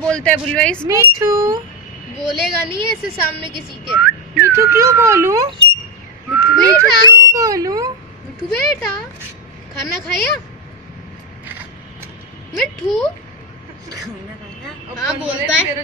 बोलता है बुलवा इसको? मिठू बोलेगा नहीं ऐसे सामने किसी के। मिठू क्यों बोलूं? मिठू बेटा, क्यों बोलूं? मिठू बेटा खाना खाया? मिठू हाँ बोलता है।